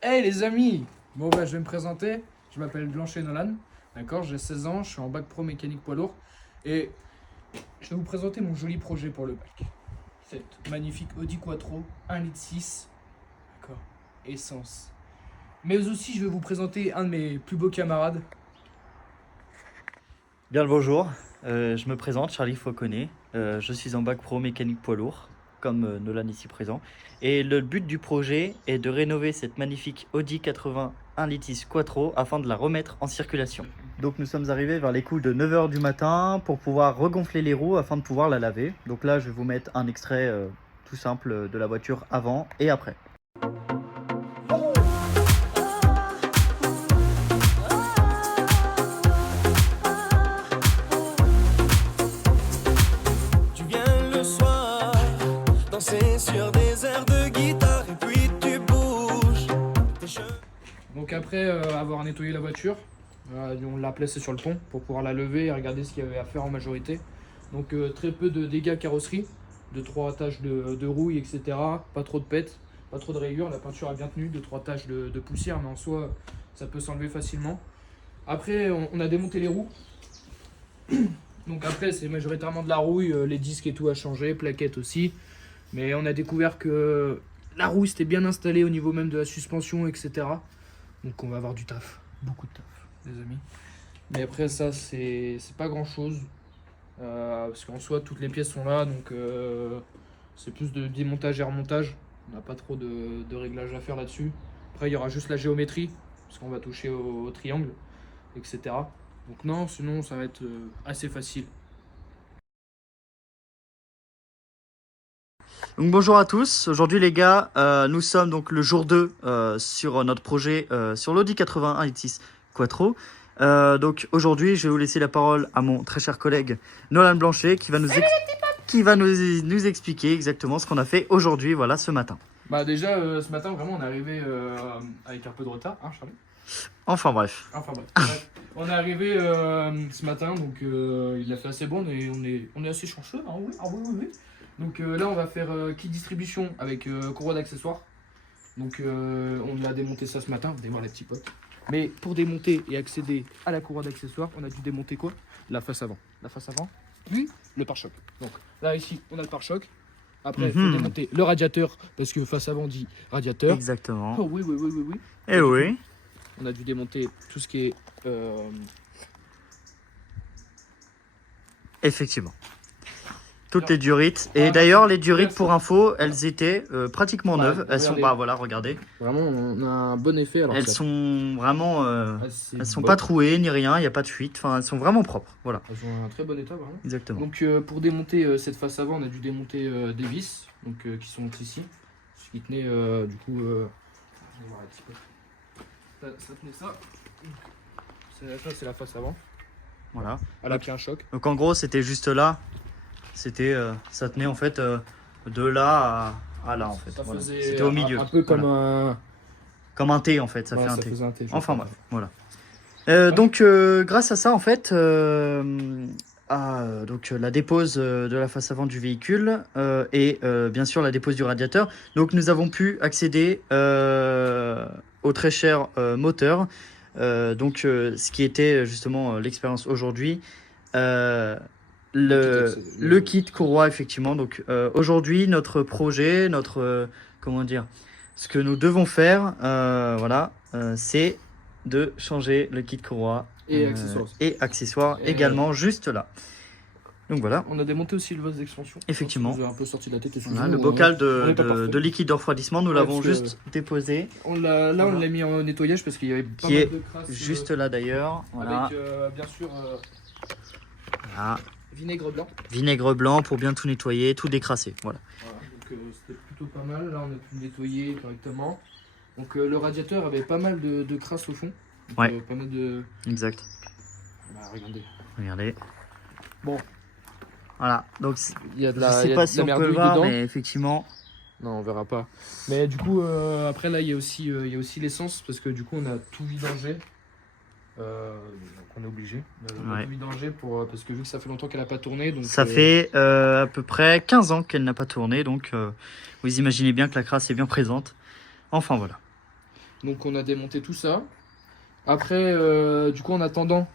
Hey les amis! Bon bah je vais me présenter, je m'appelle Blanchet Nolan, d'accord, j'ai 16 ans, je suis en bac pro mécanique poids lourd et je vais vous présenter mon joli projet pour le bac. Cette magnifique Audi Quattro 1,6 litre, d'accord, essence. Mais aussi je vais vous présenter un de mes plus beaux camarades. Bien le bonjour, je me présente, Charlie Fauconnet, je suis en bac pro mécanique poids lourd, comme Nolan ici présent. Et le but du projet est de rénover cette magnifique Audi 80 1.6 Quattro afin de la remettre en circulation. Donc nous sommes arrivés vers les coups de 9 h du matin pour pouvoir regonfler les roues afin de pouvoir la laver. Donc là je vais vous mettre un extrait tout simple de la voiture avant et après. Sur des airs de guitare et puis tu bouges tes cheveux. Donc après avoir nettoyé la voiture, on l'a placée sur le pont pour pouvoir la lever et regarder ce qu'il y avait à faire en majorité. Donc très peu de dégâts carrosserie, de 3 taches de rouille, etc. Pas trop de pètes, pas trop de rayures, la peinture a bien tenu, 2-3 taches de poussière, mais en soi ça peut s'enlever facilement. Après on a démonté les roues. Donc après c'est majoritairement de la rouille, les disques et tout à changer, plaquettes aussi. Mais on a découvert que la roue c'était bien installée au niveau même de la suspension, etc. Donc on va avoir du taf, beaucoup de taf, les amis. Mais après ça c'est pas grand chose. Parce qu'en soi toutes les pièces sont là, donc c'est plus de démontage et remontage. On n'a pas trop de réglages à faire là-dessus. Après il y aura juste la géométrie, parce qu'on va toucher au triangle, etc. Donc non, sinon ça va être assez facile. Donc bonjour à tous, aujourd'hui les gars, nous sommes donc le jour 2 sur notre projet sur l'Audi 80 1.6 Quattro. Donc aujourd'hui je vais vous laisser la parole à mon très cher collègue Nolan Blanchet qui va nous expliquer exactement ce qu'on a fait aujourd'hui, voilà, ce matin. Bah déjà ce matin vraiment on est arrivé avec un peu de retard, hein Charlie? Enfin bref. Enfin bref. Bref. On est arrivé ce matin, donc il a fait assez bon, on est assez chanceux, hein, oui. Ah oui, oui, oui. Donc là on va faire kit distribution avec courroie d'accessoires. Donc on a démonté ça ce matin, vous allez voir les petits potes. Mais pour démonter et accéder à la courroie d'accessoires, on a dû démonter quoi? La face avant. La face avant, puis le pare-choc. Donc là ici on a le pare-choc. Après il faut démonter le radiateur, parce que face avant dit radiateur. Exactement. Oh oui, oui, oui, oui, oui. Et oui. On a dû démonter tout ce qui est... Effectivement. Toutes les durites. Et d'ailleurs, les durites, pour info, elles étaient pratiquement neuves. Elles sont, bah voilà, regardez. Vraiment, on a un bon effet. Alors elles sont vraiment, elles sont pas pas trouées ni rien. Il n'y a pas de fuite. Enfin, elles sont vraiment propres. Voilà. Elles ont un très bon état, vraiment. Exactement. Donc, pour démonter cette face avant, on a dû démonter des vis, donc qui sont ici, ce qui tenait du coup. Je vais voir un petit peu. Ça tenait ça. Ça, c'est la face avant. Voilà. Elle a pris un choc. Donc en gros, c'était juste là. C'était, ça tenait en fait de là à là en fait. Voilà. C'était au milieu. Un peu comme voilà. Comme un T en fait. Ça fait un T. faisait un T. Enfin bref, voilà. Donc grâce à ça en fait, donc la dépose de la face avant du véhicule et bien sûr la dépose du radiateur. Donc nous avons pu accéder au très cher moteur. Donc ce qui était justement l'expérience aujourd'hui. Le kit courroie effectivement. Donc aujourd'hui notre projet, notre comment dire, ce que nous devons faire, voilà, c'est de changer le kit courroie et accessoires également juste là. Donc voilà. On a démonté aussi le vase d'expansion. Effectivement. Ça nous a un peu sorti de la tête. Voilà, le bocal de liquide de refroidissement, nous l'avons juste déposé. On l'a mis en nettoyage parce qu'il y avait pas mal de crasse. Juste là d'ailleurs. Voilà. Avec bien sûr voilà. Vinaigre blanc. Vinaigre blanc pour bien tout nettoyer, tout décrasser. Voilà. Donc c'était plutôt pas mal. Là on a pu nettoyer correctement. Donc le radiateur avait pas mal de crasse au fond. Donc, ouais. Pas mal de. Exact. Bah, regardez. Regardez. Bon. Voilà. Donc il y a de je sais pas si on peut le voir, mais effectivement. Non, on verra pas. Mais du coup après là il y a aussi l'essence parce que du coup on a tout vidangé. Donc on est obligé. On a tout vidangé parce que vu que ça fait longtemps qu'elle n'a pas tourné. Donc, ça fait à peu près 15 ans qu'elle n'a pas tourné. Donc vous imaginez bien que la crasse est bien présente. Enfin voilà. Donc on a démonté tout ça. Après, du coup, en attendant...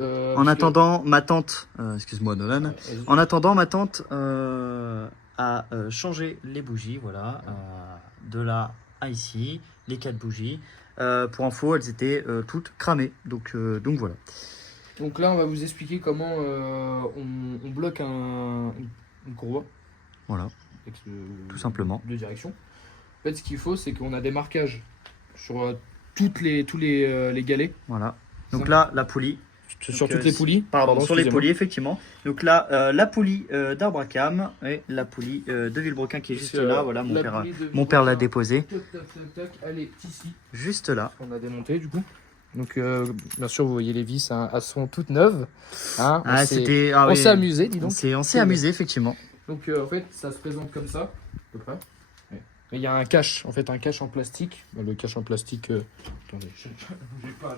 En attendant, ma tante, excuse-moi Nolan, en attendant, ma tante a changé les bougies, voilà, de là à ici, les 4 bougies. Pour info, elles étaient toutes cramées, donc voilà. Donc là, on va vous expliquer comment on bloque une courroie. Voilà, Avec tout simplement. De direction. En fait, ce qu'il faut, c'est qu'on a des marquages sur tous les galets. Voilà. Donc là, la poulie. Sur Donc, toutes les poulies. Pardon, sur les excusez-moi. poulies, effectivement. Donc là, la poulie d'Arbacam et la poulie de Villebrequin qui est juste là. Voilà, mon La père, poulie de mon père l'a Villebrequin, déposée. tac, tac, tac, tac, elle est ici. Juste là. On a démonté du coup. Donc bien sûr, vous voyez les vis, hein, elles sont toutes neuves. Hein, Ah, c'était. Ah, on oui. s'est amusé, dis On donc. s'est amusé, effectivement. Donc en fait, ça se présente comme ça, à peu près. Ouais. Et il y a un cache, en fait, un cache en plastique. Le cache en plastique. Attendez, bougez pas.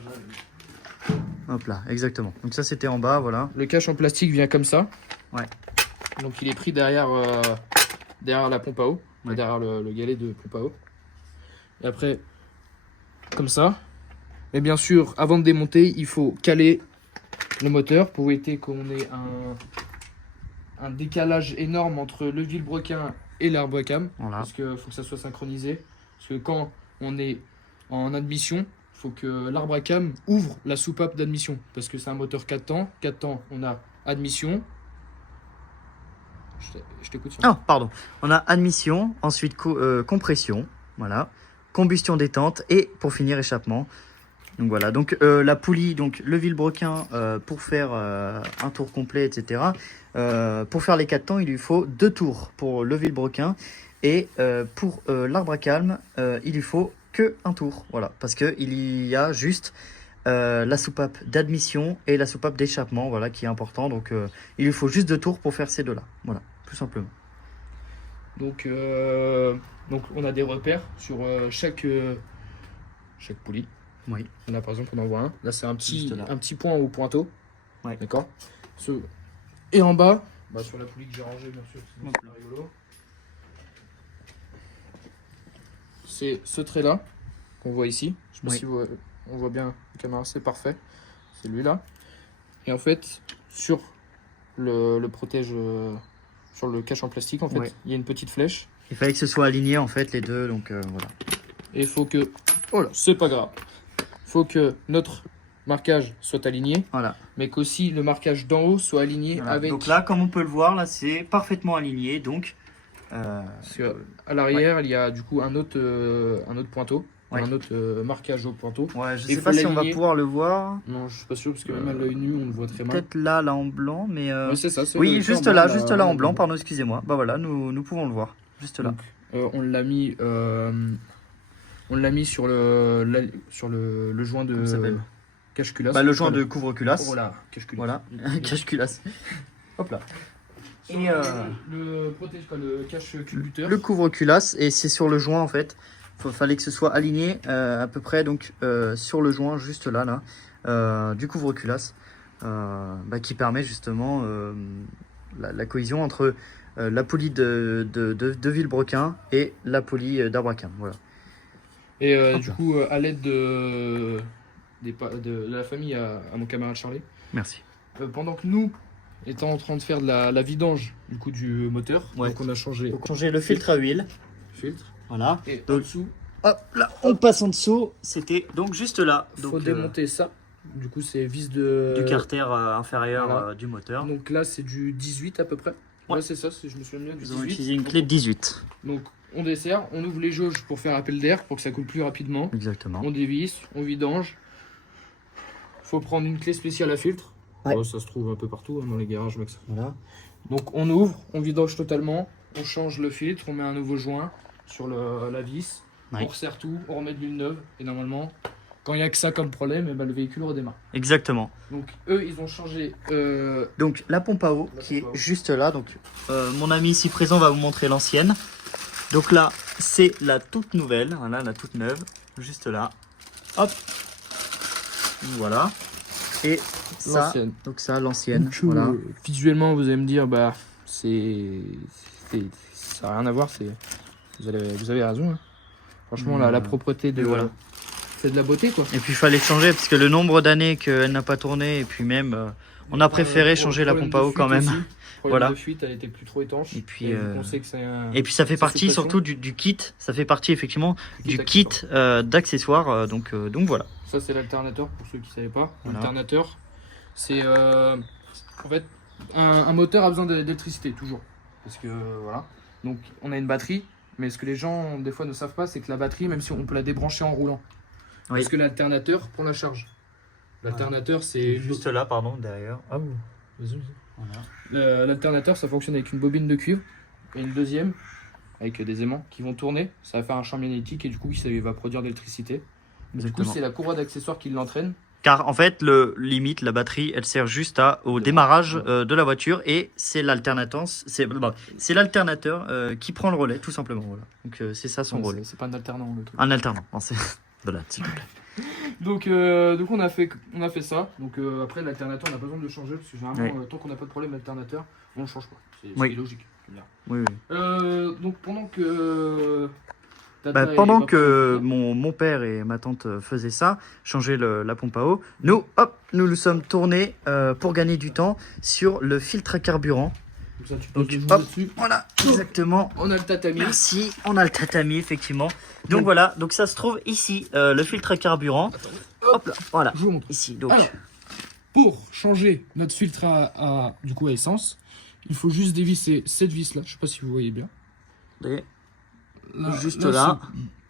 Hop là, exactement. Donc ça, c'était en bas, voilà. Le cache en plastique vient comme ça. Ouais. Donc il est pris derrière la pompe à eau, Ouais. derrière le galet de pompe à eau. Et après, comme ça. Et bien sûr, avant de démonter, il faut caler le moteur pour éviter qu'on ait un décalage énorme entre le Villebrequin et l'Arbrecam. Voilà. Parce qu'il faut que ça soit synchronisé. Parce que quand on est en admission, il faut que l'Arbrecam ouvre la soupape d'admission. Parce que c'est un moteur 4 temps. 4 temps, on a admission. Je t'écoute. Sur... Ah, pardon. On a admission, ensuite compression, voilà, combustion détente et pour finir échappement. Donc voilà, donc la poulie, donc le Villebrequin pour faire un tour complet, etc. Pour faire les 4 temps, il lui faut 2 tours pour le Villebrequin et pour l'Arbrecam, il lui faut que un tour, voilà, parce que il y a juste la soupape d'admission et la soupape d'échappement, voilà, qui est important. Donc il lui faut juste 2 tours pour faire ces deux-là, voilà, tout simplement. Donc on a des repères sur chaque poulie. Oui. On a par exemple, on en voit un. Là, c'est un Juste là. petit point au pointeau. Ouais. D'accord. Et en bas, sur la poulie que j'ai rangée, bien sûr, sinon Hop c'est pas rigolo. C'est ce trait-là qu'on voit ici. Je sais pas Oui. si on voit bien la caméra, c'est parfait. C'est lui-là. Et en fait, sur le protège, sur le cache en plastique, en fait, Ouais. il y a une petite flèche. Il fallait que ce soit aligné en fait les deux, donc voilà. Et il faut que... Oh là, c'est pas grave. Il faut que notre marquage soit aligné, Voilà. mais qu'aussi le marquage d'en haut soit aligné Voilà. avec... Donc là, comme on peut le voir, là c'est parfaitement aligné, donc Parce que à l'arrière, il y a du coup un autre pointeau, Ouais. un autre marquage au pointeau. ouais, je Il sais faut pas si on va l'aligner. pouvoir le voir. Non, je suis pas sûr parce que même à l'œil nu, on le voit très mal. Peut-être là en blanc, mais Ouais, c'est ça. c'est oui, le juste point là, blanc, en blanc, pardon, excusez-moi. Bah voilà, nous pouvons le voir, juste là. Donc, on l'a mis sur le joint Comment ça s'appelle de cache-culasse. Bah le joint Voilà. de couvre-culasse. Voilà, cache-culasse. Voilà, cache-culasse. Hop là. Sur Et le cache-culbuteur. le couvre-culasse, et c'est sur le joint en fait. Fallait que ce soit aligné à peu près donc sur le joint juste là du couvre-culasse qui permet justement la cohésion entre la poulie de Villebrequin et la poulie d'Arbrecam. Voilà. Et Hop du là. coup, à l'aide de la famille à mon camarade Charlie, Merci. pendant que nous étions en train de faire de la vidange du coup du moteur, Ouais. donc on a changé Donc changer le filtre à huile. le filtre. Voilà. Et en Donc, dessous, hop là, on passe en dessous. C'était donc juste là. il faut Donc, démonter ça. Du coup, c'est vis de... du carter inférieur voilà. du moteur. Donc là, c'est du 18 à peu près. Ouais. Ouais, c'est ça, je me souviens bien du Nous avons 18. utilisé une clé de 18. Donc on desserre, on ouvre les jauges pour faire appel d'air, pour que ça coule plus rapidement. Exactement. On dévisse, on vidange. Faut prendre une clé spéciale à filtre. Ouais. Oh, ça se trouve un peu partout hein, dans les garages. Max. Voilà. Donc on ouvre, on vidange totalement, on change le filtre, on met un nouveau joint sur la vis, Ouais. on resserre tout, on remet de l'huile neuve et normalement, quand il n'y a que ça comme problème, le véhicule redémarre. Exactement. Donc eux, ils ont changé. Donc la pompe à eau La qui est pompe à eau. juste là. Donc mon ami ici présent va vous montrer l'ancienne. Donc là c'est la toute nouvelle, voilà, la toute neuve, juste là. Hop. Voilà. Et ça, L'ancienne. donc ça l'ancienne. Donc, Voilà. visuellement, vous allez me dire, bah, ça n'a rien à voir. Vous avez raison. Hein. Franchement, la propreté de Et voilà. c'est de la beauté quoi. Et puis il fallait changer parce que le nombre d'années qu'elle n'a pas tourné et puis même on a préféré changer la pompe à eau quand même. Voilà. Voilà. De fuite, elle était plus trop étanche. Et puis, on sait que c'est un... Et puis ça fait partie soufflation. surtout du kit, ça fait partie effectivement du kit kit d'accessoires, donc voilà. Ça c'est l'alternateur pour ceux qui ne savaient pas. Voilà. L'alternateur, c'est en fait un moteur a besoin d'électricité toujours. Parce que voilà. Donc on a une batterie, mais ce que les gens des fois ne savent pas, c'est que la batterie, même si on peut la débrancher en roulant, Oui. parce que l'alternateur prend la charge. L'alternateur c'est Juste là, pardon, derrière. Ah oui. Vas-y. Voilà. L'alternateur, ça fonctionne avec une bobine de cuivre et une deuxième avec des aimants qui vont tourner. Ça va faire un champ magnétique et du coup, ça va produire de l'électricité. Du coup, Exactement. c'est la courroie d'accessoires qui l'entraîne. Car en fait, limite, la batterie, elle sert juste au démarrage de la voiture et c'est l'alternateur qui prend le relais, tout simplement. Voilà. Donc c'est ça son rôle. C'est pas un alternant le truc. Un alternant. Non, c'est voilà, s'il vous plaît. Donc on a fait ça. Donc après, l'alternateur, on n'a pas besoin de le changer parce que généralement, tant qu'on n'a pas de problème d'alternateur, on ne le change pas. C'est logique. Oui, oui. Donc pendant que Pendant que mon père et ma tante faisaient ça, changer la pompe à eau, nous nous sommes tournés pour gagner du temps sur le filtre à carburant. Donc ça, tu Donc, poses le hop, genou dessus. voilà, exactement. On a le tatami. Merci, on a le tatami, effectivement. Donc voilà, donc ça se trouve ici, le filtre à carburant. Hop là, voilà, Je vous montre. ici. Donc, Alors, pour changer notre filtre du coup à essence, il faut juste dévisser cette vis là. Je sais pas si vous voyez bien. juste là.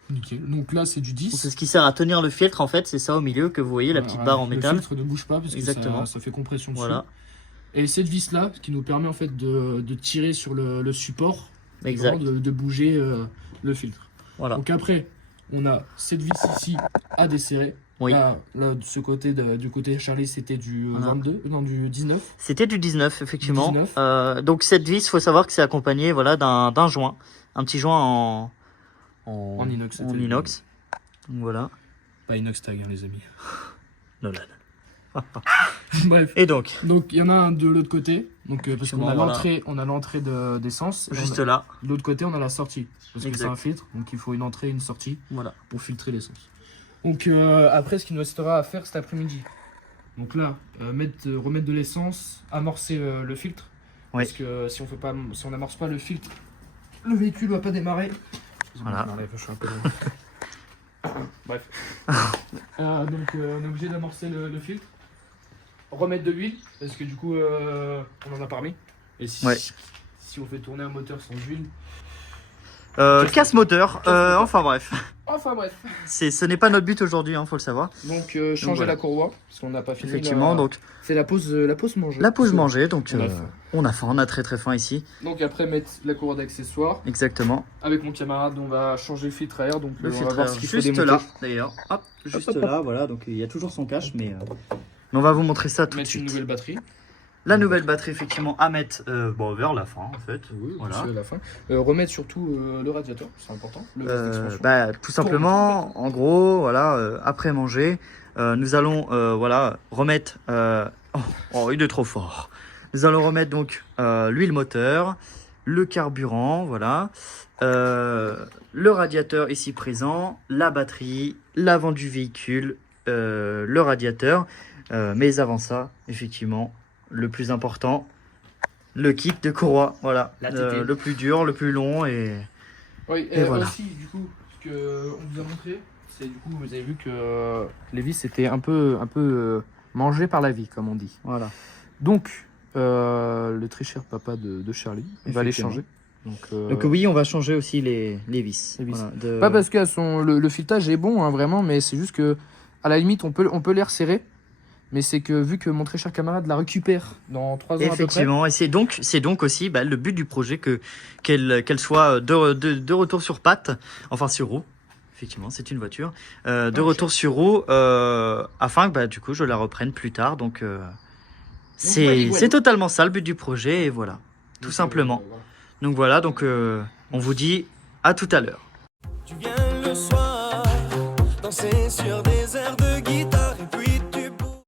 c'est nickel. Donc là, c'est du 10. c'est ce qui sert à tenir le filtre, en fait, c'est ça au milieu que vous voyez, la petite barre en métal. Le filtre ne bouge pas parce Exactement. que ça fait compression dessus. Voilà, Et cette vis là, ce qui nous permet en fait de tirer sur le support, exact. de bouger le filtre. Voilà. Donc après, on a cette vis ici à desserrer. Oui. Là, de ce côté, du côté Charlie, c'était du Voilà. 22, non, du 19. C'était du 19, effectivement. 19. Donc cette vis, il faut savoir que c'est accompagné voilà, d'un joint. Un petit joint En inox. en c'était- inox. Donc voilà. Pas inox tag, hein, les amis. Nolan. Bref. Et donc, Donc il y en a un de l'autre côté. Donc parce qu'on a Voilà. l'entrée, d'essence. Et juste là. de l'autre côté, on a la sortie. Parce que Exact. c'est un filtre, donc il faut une entrée et une sortie Voilà. pour filtrer l'essence. Donc après, ce qu'il nous restera à faire cet après-midi. Donc là, remettre de l'essence, amorcer le filtre. Oui. Parce que si on n'amorce pas le filtre, le véhicule va pas démarrer. Voilà. Je suis un peu long. Bref. Donc on est obligé d'amorcer le filtre. Remettre de l'huile, parce que du coup on en a parmi. Et si on fait tourner un moteur sans huile. Casse moteur. Enfin bref. Enfin bref. Ce n'est pas notre but aujourd'hui, faut le savoir. Donc changer voilà. la courroie, parce qu'on n'a pas fini. Effectivement, donc c'est la pause manger. la pause manger, donc On a faim. on a faim, on a très très faim ici. Donc après mettre la courroie d'accessoires. Exactement. Avec mon camarade, on va changer le filtre à air. Donc Le on va filtre voir à ce air, qu'il faut juste démonter. là d'ailleurs. Hop, juste hop, hop. là, voilà. Donc il y a toujours son cache, mais on va vous montrer ça tout de Mettre une suite. nouvelle batterie. La nouvelle batterie effectivement à mettre vers la fin en fait. Oui, Voilà. à la fin. Remettre surtout le radiateur, c'est important. Le gaz d'expansion. Tout simplement, en gros, voilà, après manger, nous allons voilà remettre. Il est trop fort. Nous allons remettre donc l'huile moteur, le carburant, voilà, le radiateur ici présent, la batterie, l'avant du véhicule, le radiateur. Mais avant ça, effectivement, le plus important, le kit de courroie, voilà, La TT. le plus dur, le plus long et Oui, et voilà. aussi, du coup, ce qu'on vous a montré, c'est du coup, vous avez vu que les vis étaient un peu mangées par la vie, comme on dit. voilà. Donc, le très cher papa de Charlie va les Effectivement. changer. Donc oui, on va changer aussi les vis. Les vis. Voilà, de- Pas parce que le filetage est bon, hein, vraiment, mais c'est juste que, à la limite, on peut les resserrer. Mais c'est que, vu que mon très cher camarade la récupère dans 3 ans à peu près. Effectivement, et c'est donc aussi le but du projet qu'elle soit de retour sur pattes, enfin sur roue. Effectivement, c'est une voiture de retour sur roue afin que du coup je la reprenne plus tard. Donc c'est totalement ça le but du projet et voilà, tout simplement. Voilà. Donc voilà, donc on vous dit à tout à l'heure. Tu viens le soir, danser sur des airs de